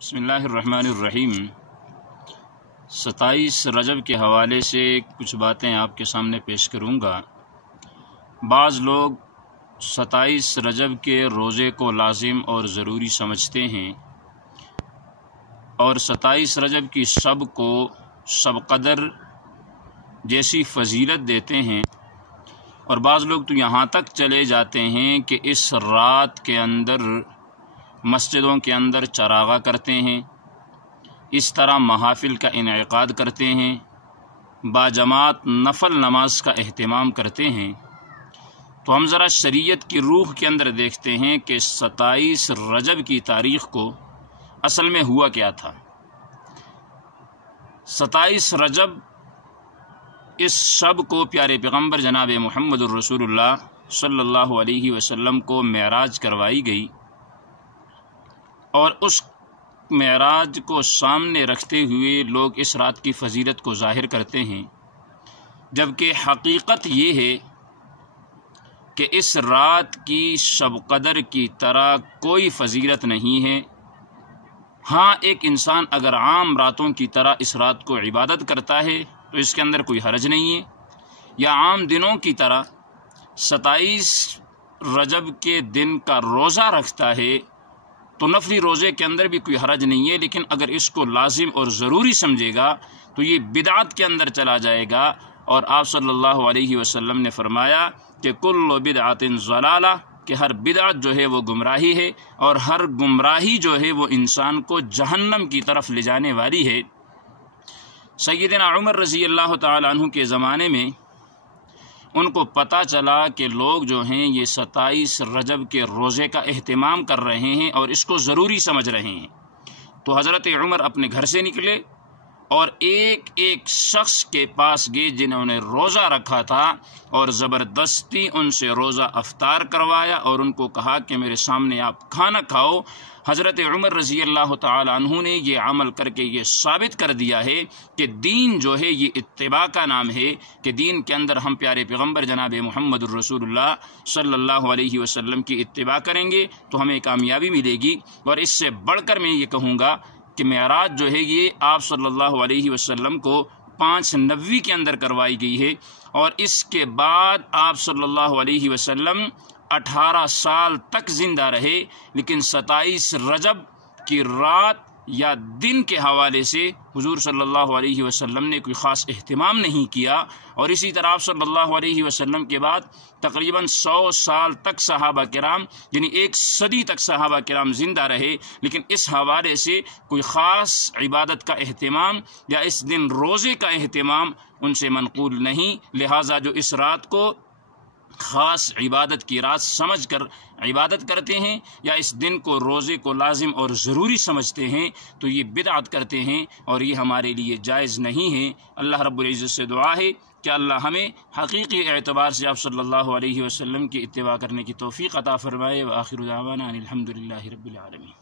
बिस्मिल्लाह अर्रहमान अर्रहीम। 27 रजब के हवाले से कुछ बातें आपके सामने पेश करूँगा। बाज़ लोग 27 रजब के रोज़े को लाजिम और ज़रूरी समझते हैं और 27 रजब की शब को शब कदर जैसी फजीलत देते हैं, और बाज़ लोग तो यहाँ तक चले जाते हैं कि इस रात के अंदर मस्जिदों के अंदर चरागा करते हैं, इस तरह महाफिल का इनेकाद करते हैं, बाजमात नफल नमाज का एहतमाम करते हैं। तो हम ज़रा शरीयत की रूह के अंदर देखते हैं कि 27 रजब की तारीख़ को असल में हुआ क्या था। 27 रजब इस शब को प्यारे पैगम्बर जनाब मुहम्मदुर रसूलुल्लाह सल्लल्लाहु अलैहि वसल्लम को मेराज करवाई गई, और उस मेराज को सामने रखते हुए लोग इस रात की फजीलत को ज़ाहिर करते हैं, जबकि हकीकत ये है कि इस रात की शब कदर की तरह कोई फजीलत नहीं है। हाँ, एक इंसान अगर आम रातों की तरह इस रात को इबादत करता है तो इसके अंदर कोई हरज नहीं है, या आम दिनों की तरह 27 रजब के दिन का रोज़ा रखता है तो नफली रोज़े के अंदर भी कोई हरज नहीं है। लेकिन अगर इसको लाजिम और ज़रूरी समझेगा तो ये बिदअत के अंदर चला जाएगा। और आप सल्लल्लाहु अलैहि वसल्लम ने फरमाया कि कुल्लु बिदअतिन ज़लाला, कि हर बिदअत जो है वो गुमराही है, और हर गुमराही जो है वो इंसान को जहन्नम की तरफ ले जाने वाली है। सय्यदना उमर रज़ी अल्लाह तआला अन्हु के ज़माने में उनको पता चला कि लोग जो हैं ये 27 रजब के रोज़े का एहतमाम कर रहे हैं और इसको ज़रूरी समझ रहे हैं। तो हज़रत उमर अपने घर से निकले और एक एक शख्स के पास गए जिन्होंने रोज़ा रखा था, और ज़बरदस्ती उनसे रोज़ा अफ्तार करवाया और उनको कहा कि मेरे सामने आप खाना खाओ। हज़रत उमर रज़ी अल्लाह तआला अन्हु ने ये अमल करके ये साबित कर दिया है कि दीन जो है ये इत्तिबा का नाम है, कि दीन के अंदर हम प्यारे पैगम्बर जनाब मुहम्मदुर रसूलुल्लाह सल्लल्लाहु अलैहि वसल्लम की इत्तिबा करेंगे तो हमें कामयाबी मिलेगी। और इससे बढ़कर मैं ये कहूँगा कि मेराज जो है ये आप सल्लल्लाहु अलैहि वसल्लम को 5 नबी के अंदर करवाई गई है, और इसके बाद आप सल्लल्लाहु अलैहि वसल्लम 18 साल तक ज़िंदा रहे, लेकिन 27 रजब की रात या दिन के हवाले से हुजूर सल्लल्लाहु अलैहि वसल्लम ने कोई ख़ास एहतमाम नहीं किया। और इसी तरह आप सल्लल्लाहु अलैहि वसल्लम के बाद तकरीबन 100 साल तक सहाबा किराम, यानी 1 सदी तक सहाबा किराम ज़िंदा रहे, लेकिन इस हवाले से कोई ख़ास इबादत का एहतमाम या इस दिन रोज़े का एहतमाम उनसे मनक़ूल नहीं। लिहाजा जो इस रात को ख़ास इबादत की रात समझ कर इबादत करते हैं या इस दिन को रोज़े को लाजिम और ज़रूरी समझते हैं तो ये बिदअत करते हैं, और ये हमारे लिए जायज़ नहीं है। अल्लाह रब्बुल इज़्ज़त से दुआ है कि अल्लाह हमें हकीकी एतबार से आप सल्लल्लाहु अलैहि वसल्लम की इत्तिबा करने की तौफ़ीक़ अता फ़रमाए। व आखिरु दावाना अनिल हम्दुलिल्लाहि रब्बिल आलमीन।